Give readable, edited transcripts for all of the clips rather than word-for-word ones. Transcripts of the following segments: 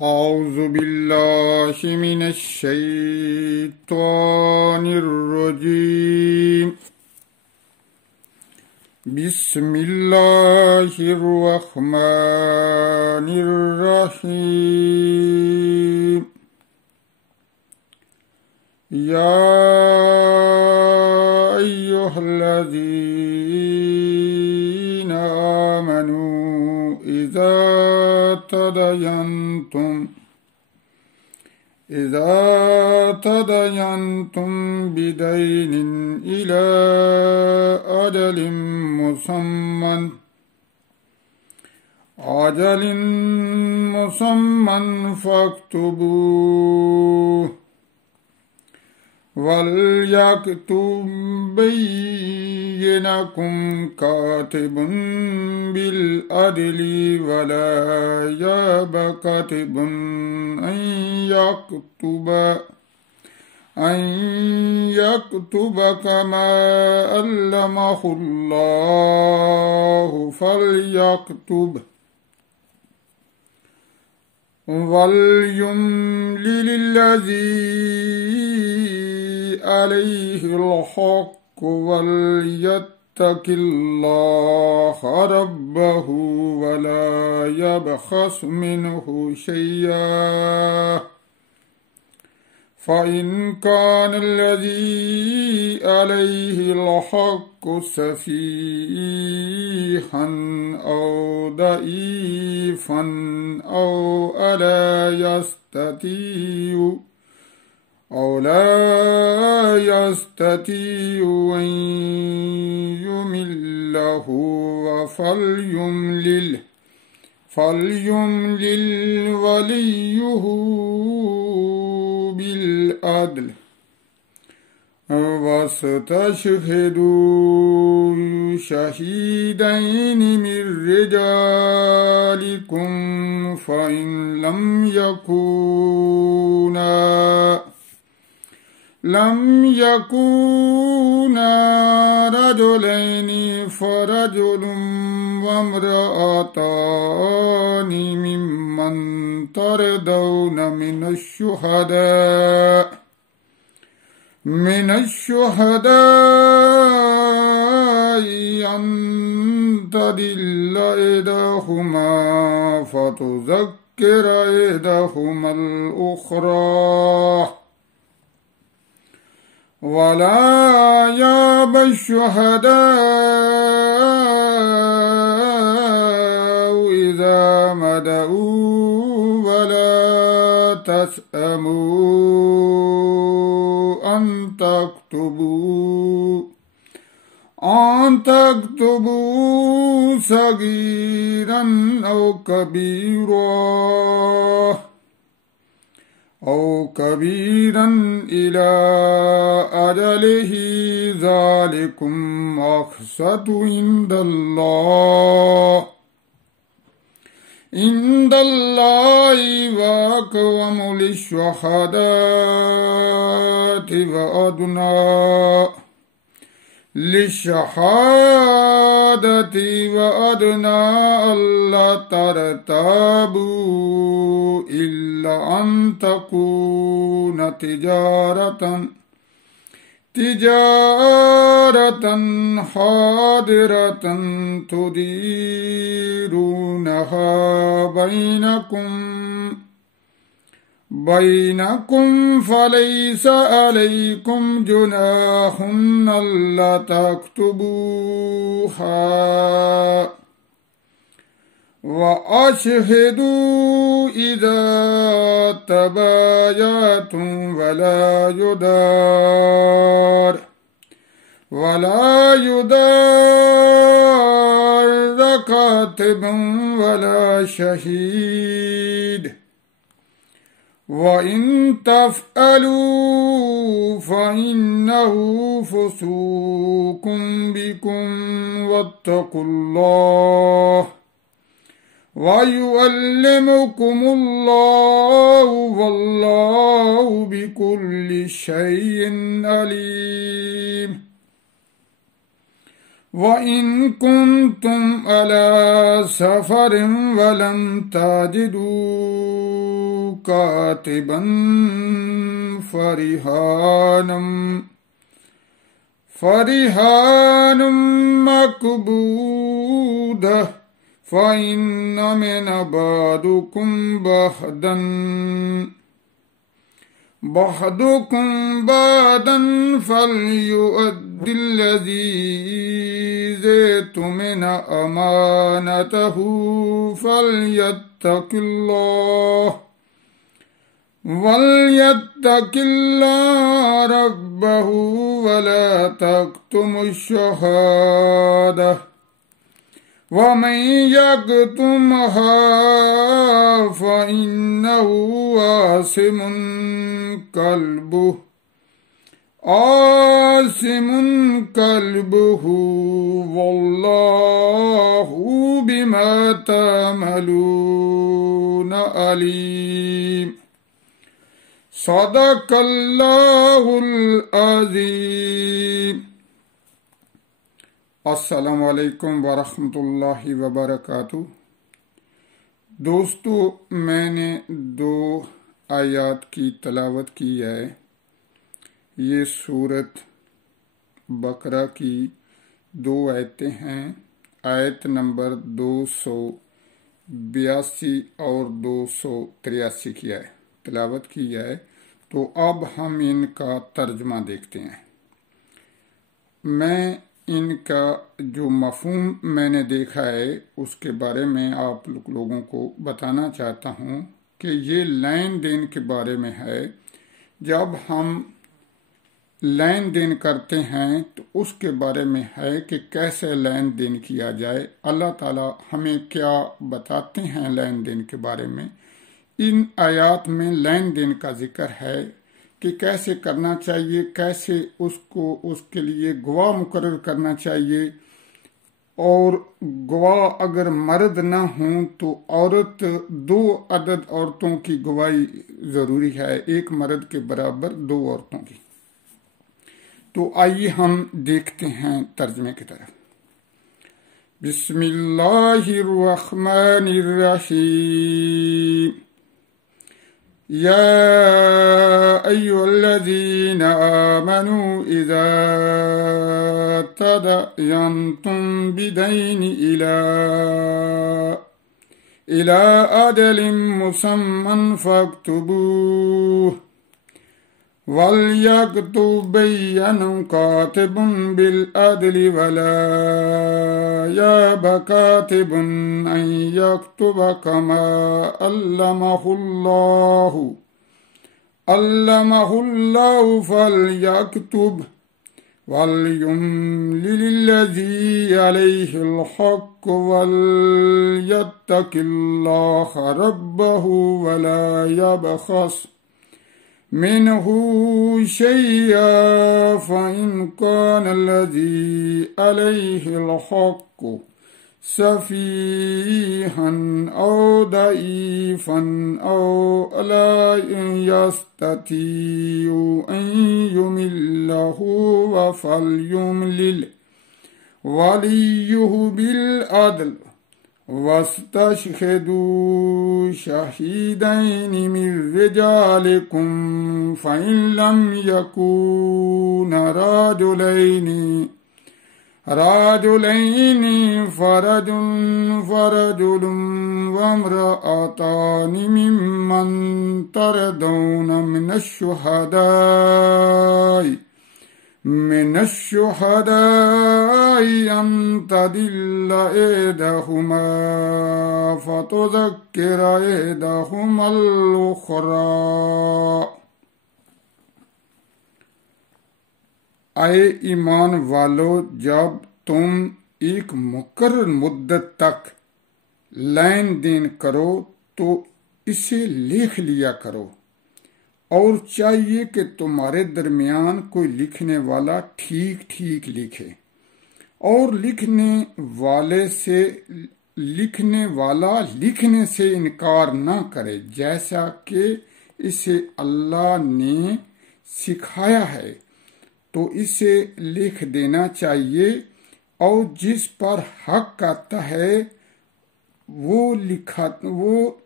أعوذ بالله من الشيطان الرجيم. بسم الله الرحمن الرحيم. يا أيها الذين آمنوا إذا تدينتم بدين إلى أجل مسمى فاكتبوه، وليكتب بينكم كاتب بالعدل، ولا يأب كاتب أن يكتب كما علمه الله فليكتب، وليملل الذي عليه الحق، وليتق الله ربه ولا يبخس منه شيئا، فإن كان الذي عليه الحق سفيها أو ضعيفا أو لا يستطيع أن يمله، فليملل وليه بالعدل، واستشهدوا شهيدين من رجالكم، فإن لم يكونا رجلين فرجل وامرأتان ممن ترضون من الشهداء أن تضل إحداهما فتذكر إحداهما الأخرى، ولا يأبى الشهداء إذا ما دعوا، ولا تسأموا أن تكتبوا صغيرا أو كبيرا إلى أجله، ذلكم أقسط عند الله وأقوم للشهادة وأدنى ألا ترتابوا، إلا أن تكون تجارة حاضرة تديرونها بينكم، فليس عليكم جناح ألا تكتبوها، وأشهدوا إذا تبايعتم، ولا يضار كاتب ولا شهيد، وإن تفعلوا فإنه فسوق بكم، واتقوا الله ويعلمكم الله، والله بكل شيء عليم. وَإِن كُنتُمْ عَلَى سَفَرٍ وَلَمْ تَجِدُوا كَاتِبًا فَرِهَانٌ مَّقْبُوضَةٌ فَإِنَّ مِنْ بَعْضِكُمْ بَعْضًا فَلْيُؤَدِّ الَّذِي اؤْتُمِنَ أَمَانَتَهُ وَلْيَتَّقِ اللَّهَ رَبَّهُ وَلَا تَكْتُمُوا الشَّهَادَةَ وَمَن يَكْتُمْهَا فَإِنَّهُ آثِمٌ قلبه والله بما تعملون عليم صدق اللہ العظیم۔ السلام علیکم ورحمۃ اللہ وبرکاتہ۔ دوستو، میں نے 2 آیات کی تلاوت کی ہے۔ یہ سورت بقرہ کی 2 آیتیں ہیں، آیت نمبر 282 اور 283 کی ہے تلاوت کی ہے۔ تو اب ہم ان کا ترجمہ دیکھتے ہیں۔ میں ان کا جو مفہوم میں نے دیکھا ہے اس کے بارے میں آپ لوگوں کو بتانا چاہتا ہوں کہ یہ لین دین کے بارے میں ہے۔ جب ہم لین دین کرتے ہیں تو اس کے بارے میں ہے کہ کیسے لین دین کیا جائے۔ اللہ تعالی ہمیں کیا بتاتے ہیں لین دین کے بارے میں۔ ان آیات میں لین دین کا ذکر ہے کہ کیسے کرنا چاہیے، کیسے اس کے لیے گواہ مقرر کرنا چاہیے، اور گواہ اگر مرد نہ ہوں تو 2 عدد عورتوں کی گواہی ضروری ہے، 1 مرد کے برابر 2 عورتوں کی۔ تو آئیے ہم دیکھتے ہیں ترجمے کی طرف۔ بسم اللہ الرحمن الرحیم۔ یا ایھا الذین آمنوا اذا تداینتم بدین الی اجل مسمى فاکتبوہ وَلْيَكْتُبْ بَيْنَكُمْ كَاتِبٌ بِالْعَدْلِ وَلَا يَأْبَ كَاتِبٌ أَنْ يَكْتُبَ كَمَا عَلَّمَهُ اللَّهُ فَلْيَكْتُبْ وَلْيُمْلِلِ الَّذِي عَلَيْهِ الْحَقُّ وَلْيَتَّقِ اللَّهَ رَبَّهُ وَلَا يَبْخَسْ منه شيئا فإن كان الذي عليه الحق سفيها أو ضعيفا أو لا يستطيع أن يمله فليملل وليه بالعدل واستشهدوا شهيدين من رجالكم فإن لم يكونا رجلين فرجل وامرأتان ممن ترضون من الشهداء أن تضل إحداهما فتذكر إحداهما الأخرى۔ اے ایمان والو، جب تم ایک مقرر مدت تک لین دین کرو تو اسے لکھ لیا کرو، اور چاہیے کہ تمہارے درمیان کوئی لکھنے والا ٹھیک ٹھیک لکھے، اور لکھنے والا لکھنے سے انکار نہ کرے، جیسا کہ اسے اللہ نے سکھایا ہے تو اسے لکھ دینا چاہیے، اور جس پر حق آتا ہے وہ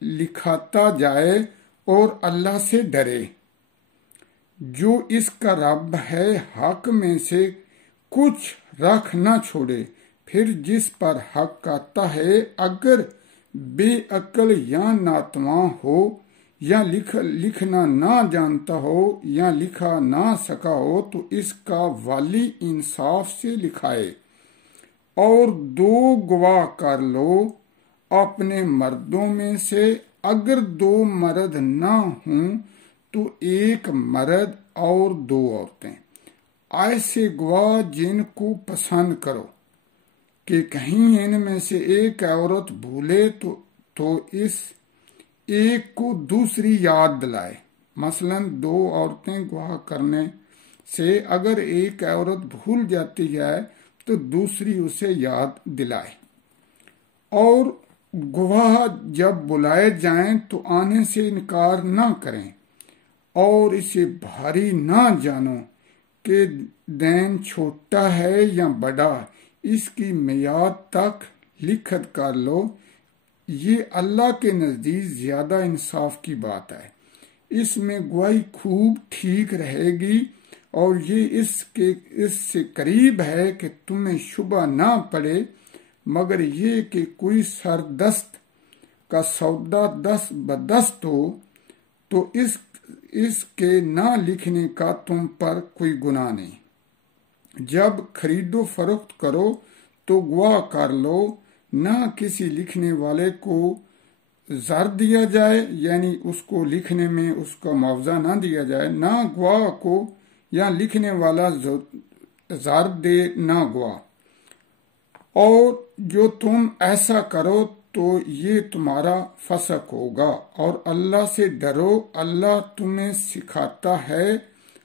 لکھاتا جائے اور اللہ سے ڈرے۔ جو اس کا رب ہے حق میں سے کچھ رکھ نہ چھوڑے۔ پھر جس پر حق آتا ہے اگر بے عقل یا ناتواں ہو یا لکھنا نہ جانتا ہو یا لکھا نہ سکا ہو تو اس کا والی انصاف سے لکھائے، اور 2 گواہ کر لو اپنے مردوں میں سے۔ اگر 2 مرد نہ ہوں تو 1 مرد اور 2 عورتیں، ایسے گواہ جن کو پسند کرو، کہ کہیں ان میں سے ایک عورت بھولے تو اس ایک کو دوسری یاد دلائے۔ مثلا 2 عورتیں گواہ کرنے سے اگر ایک عورت بھول جاتی ہے تو دوسری اسے یاد دلائے۔ اور گواہ جب بلائے جائیں تو آنے سے انکار نہ کریں، اور اسے بھاری نہ جانو کہ دین چھوٹا ہے یا بڑا، اس کی میعاد تک لکھت کر لو۔ یہ اللہ کے نزدیک زیادہ انصاف کی بات ہے۔ اس میں گواہی خوب ٹھیک رہے گی، اور یہ اس سے قریب ہے کہ تمہیں شبہ نہ پڑے، مگر یہ کہ کوئی سردست کا سودا دست بدست ہو تو اس کے نہ لکھنے کا تم پر کوئی گناہ نہیں۔ جب خرید و فروخت کرو تو گواہ کر لو، نہ کسی لکھنے والے کو زر دیا جائے، یعنی اس کو لکھنے میں اس کا معاوضہ نہ دیا جائے، نہ گواہ کو یا لکھنے والا زر دے نہ گواہ۔ اور جو تم ایسا کرو تو یہ تمہارا فسق ہوگا، اور اللہ سے ڈرو، اللہ تمہیں سکھاتا ہے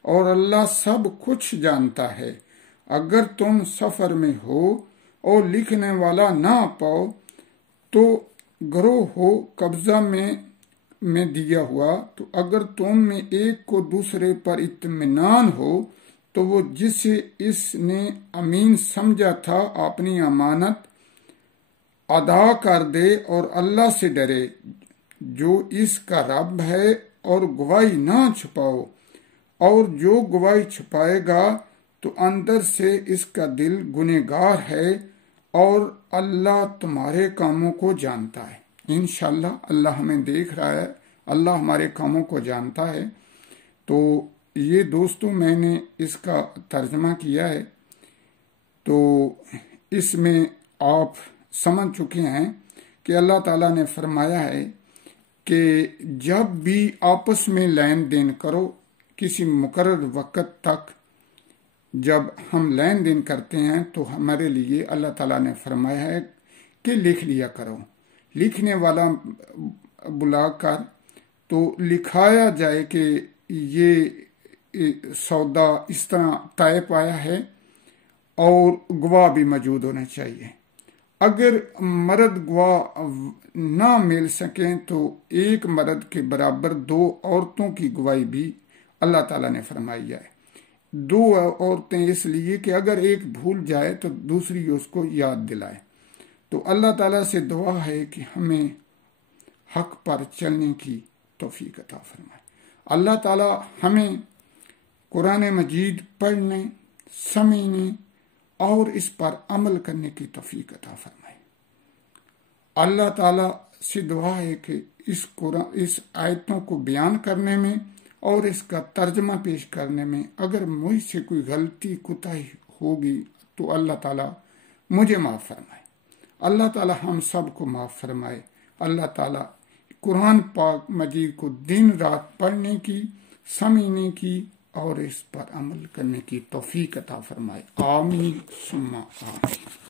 اور اللہ سب کچھ جانتا ہے۔ اگر تم سفر میں ہو اور لکھنے والا نہ پاؤ تو گروہ ہو قبضہ میں دیا ہوا، تو اگر تم میں ایک کو دوسرے پر اطمینان ہو تو وہ جسے اس نے امین سمجھا تھا اپنی امانت ادا کر دے، اور اللہ سے ڈرے جو اس کا رب ہے، اور گواہی نہ چھپاؤ، اور جو گواہی چھپائے گا تو اندر سے اس کا دل گنہگار ہے، اور اللہ تمہارے کاموں کو جانتا ہے۔ انشاءاللہ اللہ ہمیں دیکھ رہا ہے، اللہ ہمارے کاموں کو جانتا ہے۔ تو یہ دوستو میں نے اس کا ترجمہ کیا ہے، تو اس میں آپ سمجھ چکے ہیں کہ اللہ تعالیٰ نے فرمایا ہے کہ جب بھی آپس میں لین دین کرو، کسی مقرر وقت تک جب ہم لین دین کرتے ہیں تو ہمارے لیے اللہ تعالیٰ نے فرمایا ہے کہ لکھ لیا کرو، لکھنے والا بلا کر تو لکھایا جائے کہ یہ سودا اس طرح طے پایا ہے، اور گواہ بھی موجود ہونے چاہیے۔ اگر مرد گواہ نہ مل سکیں تو 1 مرد کے برابر 2 عورتوں کی گواہی بھی اللہ تعالیٰ نے فرمائی ہے۔ 2 عورتیں اس لیے کہ اگر ایک بھول جائے تو دوسری اس کو یاد دلائے۔ تو اللہ تعالیٰ سے دعا ہے کہ ہمیں حق پر چلنے کی توفیق عطا فرمائے۔ اللہ تعالیٰ ہمیں قرآن مجید پڑھنے، سمجھنے اور اس پر عمل کرنے کی توفیق عطا فرمائے۔ اللہ تعالیٰ سے دعا ہے کہ اس آیتوں کو بیان کرنے میں اور اس کا ترجمہ پیش کرنے میں اگر مجھ سے کوئی غلطی کوتاہی ہوگی تو اللہ تعالیٰ مجھے معاف فرمائے۔ اللہ تعالیٰ ہم سب کو معاف فرمائے۔ اللہ تعالیٰ قرآن پاک مجید کو دن رات پڑھنے کی، سمجھنے کی اور اس پر عمل کرنے کی توفیق عطا فرمائے۔ آمین ثم آمین۔